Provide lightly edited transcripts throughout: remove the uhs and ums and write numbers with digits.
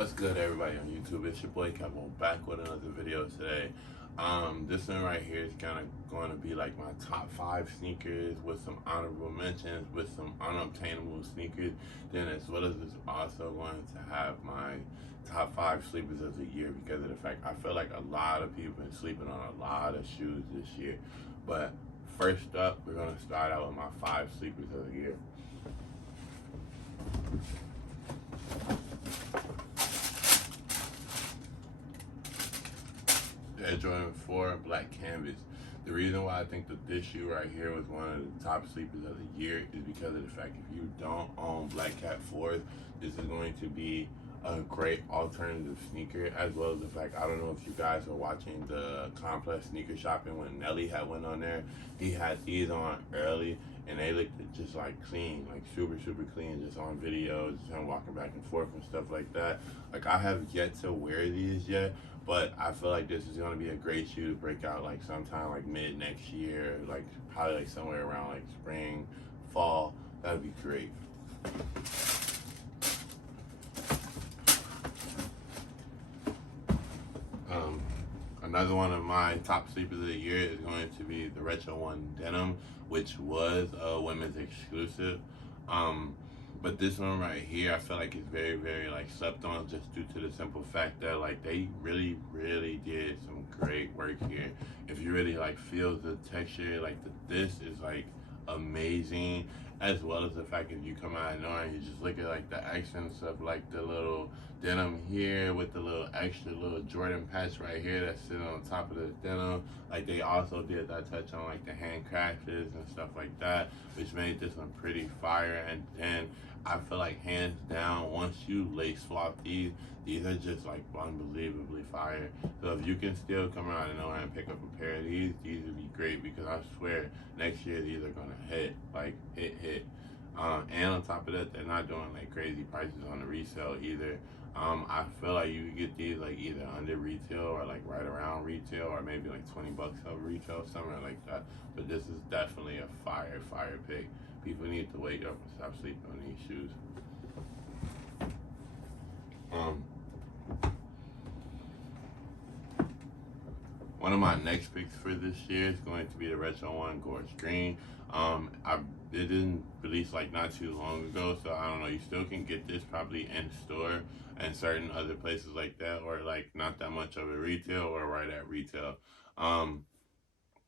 What's good, everybody on YouTube? It's your boy Kevo back with another video today. This one right here is kind of going to be like my top 5 sneakers with some honorable mentions, with some unobtainable sneakers. Then, as well as it's also going to have my top 5 sleepers of the year, because of the fact I feel like a lot of people been sleeping on a lot of shoes this year. But first up, we're going to start out with my 5 sleepers of the year. Air Jordan 4 Black Canvas. The reason why I think that this shoe right here was one of the top sleepers of the year is because of the fact if you don't own Black Cat 4s, this is going to be a great alternative sneaker, as well as the fact, I don't know if you guys were watching the Complex sneaker shopping when Nelly had went on there. He had these on early and they looked just like clean, like super clean, just on videos, just him walking back and forth and stuff like that. Like, I have yet to wear these yet, but I feel like this is going to be a great shoe to break out like sometime like mid next year, like probably like somewhere around like spring, fall. That'd be great. Another one of my top sleepers of the year is going to be the Retro One Denim, which was a women's exclusive. But this one right here, I feel like it's very like slept on, just due to the simple fact that like they really did some great work here. If you really like feel the texture, like this is like amazing, as well as the fact if you come out of nowhere and you just look at like the accents of like the little denim here with the little extra little Jordan patch right here that's sitting on top of the denim. Like, they also did that touch on like the handcrafted and stuff like that, which made this one pretty fire. And then I feel like hands down, once you lace swap these are just like unbelievably fire. So if you can still come out of nowhere and pick up a pair of these would be great, because I swear next year these are gonna hit, like hit. And on top of that, they're not doing like crazy prices on the resale either. I feel like you could get these like either under retail or like right around retail, or maybe like $20 over retail, somewhere like that. But this is definitely a fire pick. People need to wake up and stop sleeping on these shoes. One of my next picks for this year is going to be the Retro One Gorge Green. It didn't release like not too long ago, so I don't know. You still can get this probably in store and certain other places like that, or like not that much of a retail or right at retail.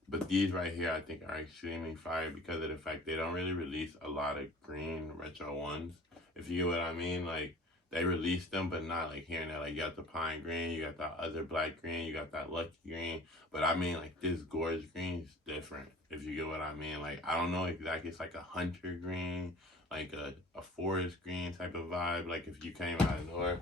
But these right here, I think, are extremely fire because of the fact they don't really release a lot of green Retro Ones. If you get what I mean, like, they release them, but not like here and there. Like, you got the pine green, you got that other black green, you got that lucky green. But I mean, like, this gorge green is different, if you get what I mean. Like, I don't know exactly. It's like a hunter green, like a forest green type of vibe. Like, if you came out of nowhere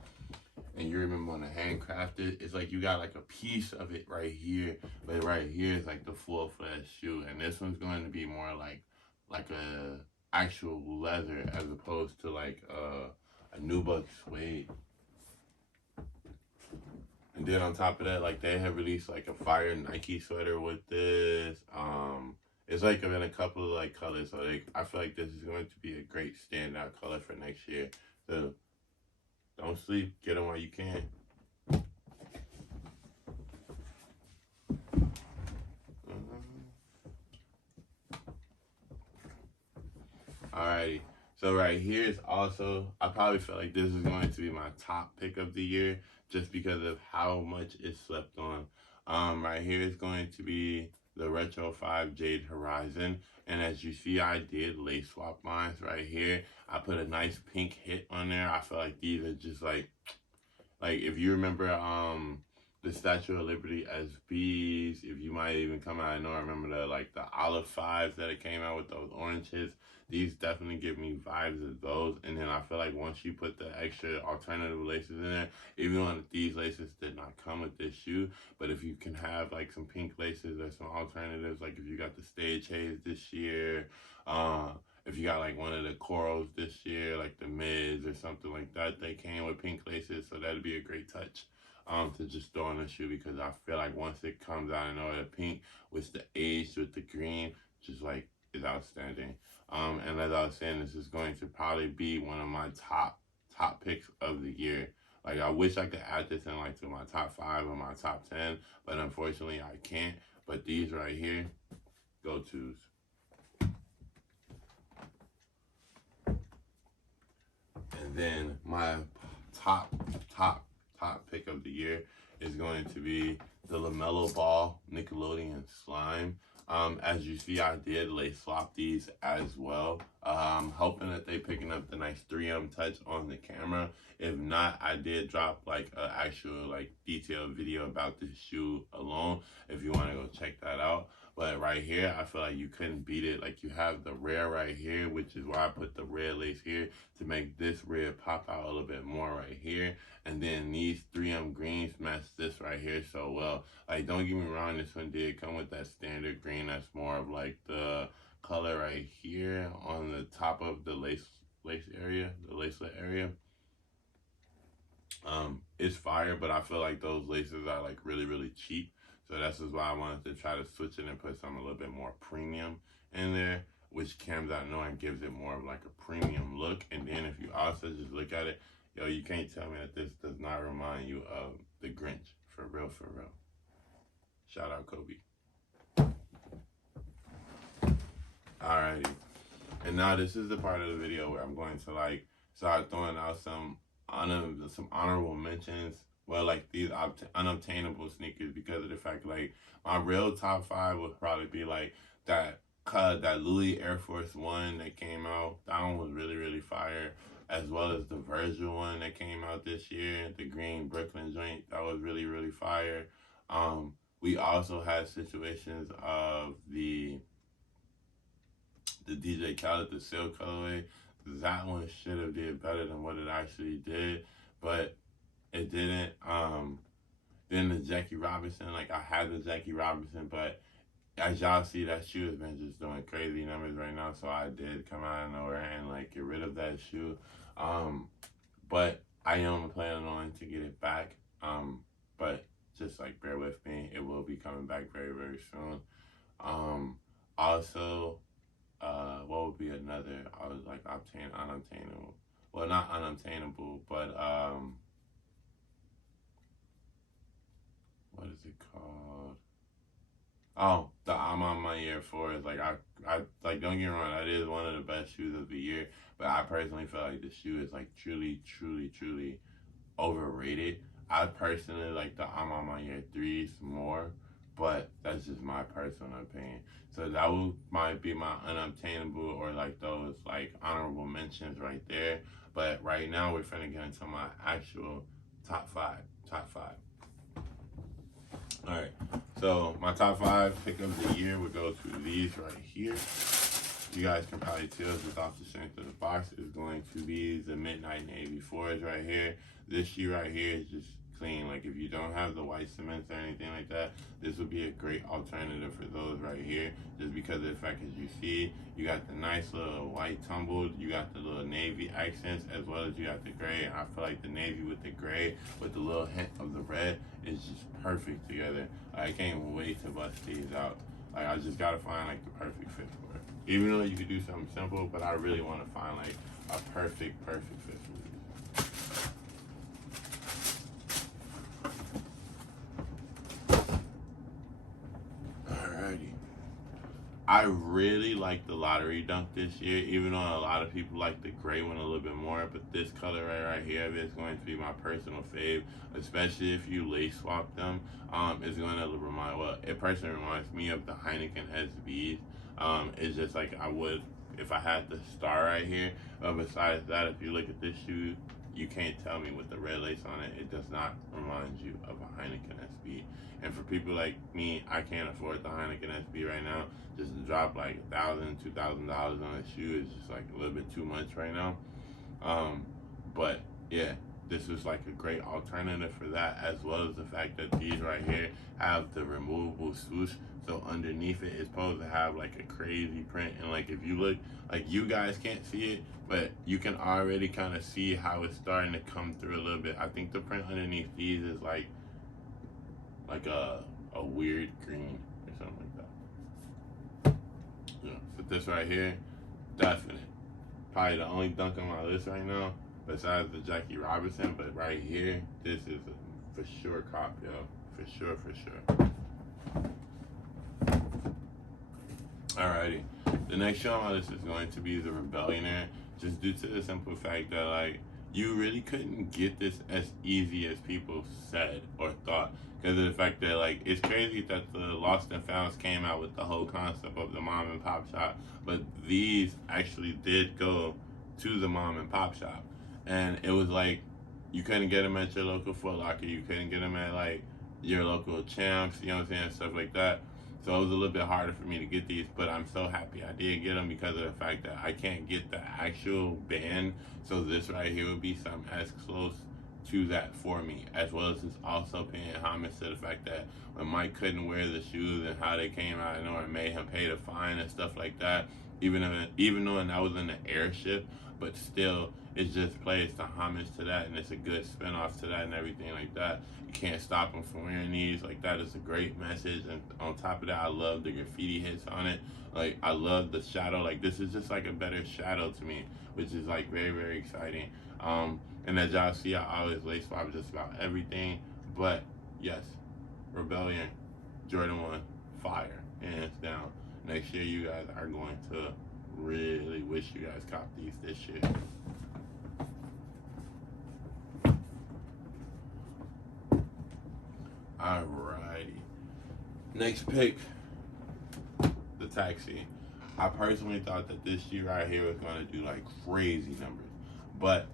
and you remember on the handcrafted, it's like you got like a piece of it right here, but right here is like the full-fledged shoe, and this one's going to be more like a actual leather as opposed to like a nubuck suede. And then on top of that, like, they have released like a fire Nike sweater with this. It's like in a couple of like colors, so like I feel like this is going to be a great standout color for next year. So don't sleep, get them while you can. Alrighty. So right here is also, I probably feel like this is going to be my top pick of the year, just because of how much it's slept on. Right here is going to be the Retro 5 Jade Horizon. And as you see, I did lace swap mine right here. I put a nice pink hit on there. I feel like these are just like if you remember the Statue of Liberty SBs, if you might even come out, I know I remember the olive fives that it came out with, those oranges. These definitely give me vibes of those. And then I feel like once you put the extra alternative laces in there, even though these laces did not come with this shoe, but if you can have like some pink laces or some alternatives, like if you got the Stage Haze this year, if you got like one of the corals this year, like the mids or something like that, they came with pink laces, so that'd be a great touch to just throw on the shoe, because I feel like once it comes out, I know the pink with the age with the green, just like is outstanding. And as I was saying, this is going to probably be one of my top picks of the year. Like, I wish I could add this in like to my top 5 or my top 10, but unfortunately I can't. But these right here, go tos. And then my top, top, top pick of the year is going to be the LaMelo Ball Nickelodeon Slime. As you see, I did lace swap these as well. Hoping that they picking up the nice 3M touch on the camera. If not, I did drop like an actual like detailed video about this shoe alone. If you want to go check that out. But right here, I feel like you couldn't beat it. Like, you have the rare right here, which is why I put the red lace here to make this red pop out a little bit more right here. And then these 3M greens match this right here so well. Like, don't get me wrong, this one did come with that standard green. That's more of like the color right here on the top of the lace area, the lacelet area. It's fire, but I feel like those laces are like really, really cheap. So that's just why I wanted to try to switch it and put something a little bit more premium in there, which cams out knowing gives it more of like a premium look. And then if you also just look at it, yo, you can't tell me that this does not remind you of the Grinch. For real, for real. Shout out Kobe. Alrighty. And now this is the part of the video where I'm going to like start throwing out some honorable mentions. Well, like these unobtainable sneakers, because of the fact like my real top 5 would probably be like that Louis Air Force One that came out. That one was really, really fire. As well as the Virgil one that came out this year, the green Brooklyn joint, that was really, really fire. We also had situations of the DJ Khaled, the Silk colorway. That one should have did better than what it actually did, but it didn't. Then the Jackie Robinson, like I had the Jackie Robinson, but as y'all see, that shoe has been just doing crazy numbers right now. So I did come out of nowhere and like get rid of that shoe. But I am planning on to get it back. But just like bear with me, it will be coming back very, very soon. Also, what would be another? I was like unobtainable. Well, not unobtainable, but what is it called? Oh, the I'm on my Air Force. Like I like, don't get me wrong, that is one of the best shoes of the year. But I personally feel like the shoe is like truly, truly, truly overrated. I personally like the I'm on my Air 3s more, but that's just my personal opinion. So that might be my unobtainable or like those like honorable mentions right there. But right now we're finna get into my actual top 5. Top 5. All right, so my top 5 pick of the year would go to these right here. You guys can probably tell just off the strength of the box is going to be the Midnight Navy 4s right here. This shoe right here is just clean. Like, if you don't have the white cements or anything like that, this would be a great alternative for those right here. Just because of the fact, as you see, you got the nice little white tumbled, you got the little navy accents, as well as you got the gray. I feel like the navy with the gray with the little hint of the red is just perfect together. I can't wait to bust these out. Like, I just gotta find like the perfect fit for it. Even though you could do something simple, but I really want to find like a perfect fit for these. Alrighty. I really like the lottery dunk this year, even though a lot of people like the gray one a little bit more. But this color right here is going to be my personal fave, especially if you lace swap them. It's going to remind, well, it personally reminds me of the Heineken SBs. It's just like I would if I had the star right here. Besides that, if you look at this shoe, you can't tell me with the red lace on it, it does not remind you of a Heineken SB. And for people like me, I can't afford the Heineken SB right now. Just to drop like $1,000, $2,000 on a shoe is just like a little bit too much right now. But yeah, this is like a great alternative for that, as well as the fact that these right here have the removable swoosh. So underneath it is supposed to have like a crazy print. And like, if you look, like, you guys can't see it, but you can already kind of see how it's starting to come through a little bit. I think the print underneath these is like a weird green or something like that. Yeah, but this right here, definite. Probably the only dunk on my list right now, besides the Jackie Robinson. But right here, this is a for sure cop, yo. For sure, for sure. Alrighty. The next show on my list is going to be The Rebellionaire, just due to the simple fact that, like, you really couldn't get this as easy as people said or thought. Because of the fact that, like, it's crazy that the Lost and Founds came out with the whole concept of the mom and pop shop, but these actually did go to the mom and pop shop. And it was like, you couldn't get them at your local Foot Locker, you couldn't get them at, like, your local Champs, you know what I'm saying, stuff like that. So it was a little bit harder for me to get these, but I'm so happy I did get them because of the fact that I can't get the actual band. So this right here would be something as close to that for me, as well as it's also paying homage to the fact that when Mike couldn't wear the shoes and how they came out, I know it made him pay the fine and stuff like that. Even though that was in the airship, but still, it just plays the homage to that, and it's a good spin-off to that and everything like that. You can't stop them from wearing these. Like, that is a great message. And on top of that, I love the graffiti hits on it. Like, I love the shadow. Like, this is just like a better shadow to me, which is like very, very exciting. And as y'all see, I always lace swap just about everything. But yes, Rebellion, Jordan 1, fire, hands down. Next year, you guys are going to really wish you guys caught these this year. Alrighty. Next pick, the Taxi. I personally thought that this shoe right here was going to do like crazy numbers. But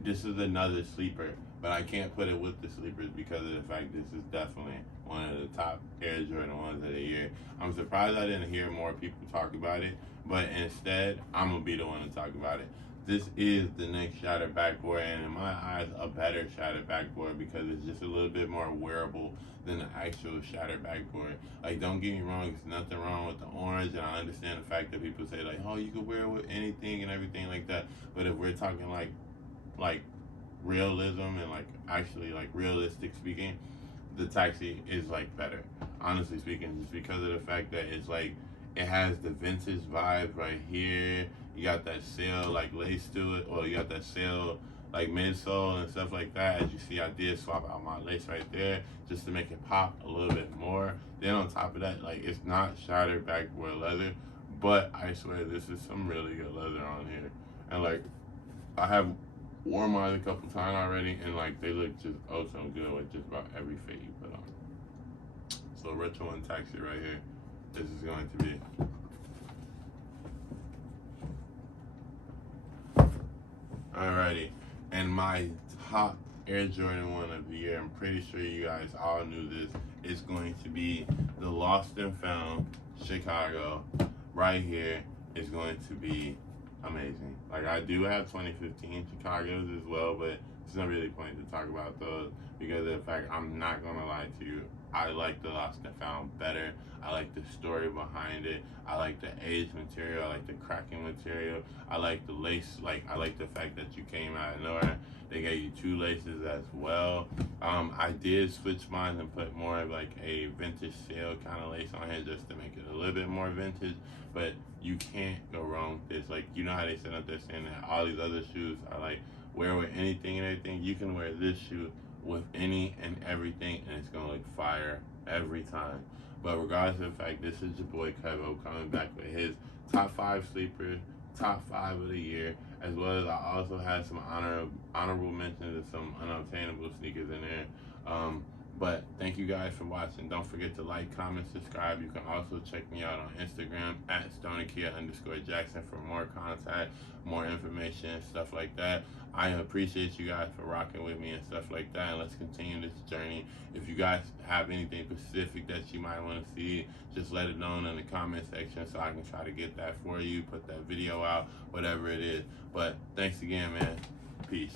this is another sleeper. But I can't put it with the sleepers because of the fact this is definitely one of the top Air Jordan 1s of the year. I'm surprised I didn't hear more people talk about it. But instead, I'm going to be the one to talk about it. This is the next Shattered Backboard, and in my eyes, a better Shattered Backboard because it's just a little bit more wearable than the actual Shattered Backboard. Like, don't get me wrong, there's nothing wrong with the orange, and I understand the fact that people say, like, oh, you can wear it with anything and everything like that. But if we're talking, like realism and, like, actually, like, realistic speaking, the Taxi is, like, better. Honestly speaking, just because of the fact that it's, like, it has the vintage vibe right here. You got that sail like lace to it, or you got that sail like midsole and stuff like that. As you see, I did swap out my lace right there just to make it pop a little bit more. Then on top of that, like, it's not Shattered Backboard leather, but I swear this is some really good leather on here. And like, I have worn mine a couple times already, and like they look just oh so good with just about every fit you put on. So Retro One Taxi right here. This is going to be. Alrighty, and my top Air Jordan 1 of the year, I'm pretty sure you guys all knew this, is going to be the Lost and Found Chicago. Right here is going to be amazing. Like, I do have 2015 Chicago's as well, but there's no really point to talk about those because of the fact I'm not going to lie to you. I like the Lost and Found better. I like the story behind it. I like the age material. I like the cracking material. I like the lace. Like, I like the fact that you came out of nowhere. They gave you two laces as well. I did switch mine and put more of like a vintage sail kind of lace on here just to make it a little bit more vintage. But you can't go wrong with this. Like, you know how they sit up there saying that all these other shoes are like wear with anything and everything. You can wear this shoe with any and everything, and it's gonna look fire every time. But regardless of the fact, this is your boy Kevo coming back with his top 5 sleepers, top 5 of the year, as well as I also had some honorable mentions of some unobtainable sneakers in there. But thank you guys for watching. Don't forget to like, comment, subscribe. You can also check me out on Instagram at @StoneyKia_Jackson for more contact, more information, and stuff like that. I appreciate you guys for rocking with me and stuff like that. And let's continue this journey. If you guys have anything specific that you might want to see, just let it know in the comment section so I can try to get that for you, put that video out, whatever it is. But thanks again, man. Peace.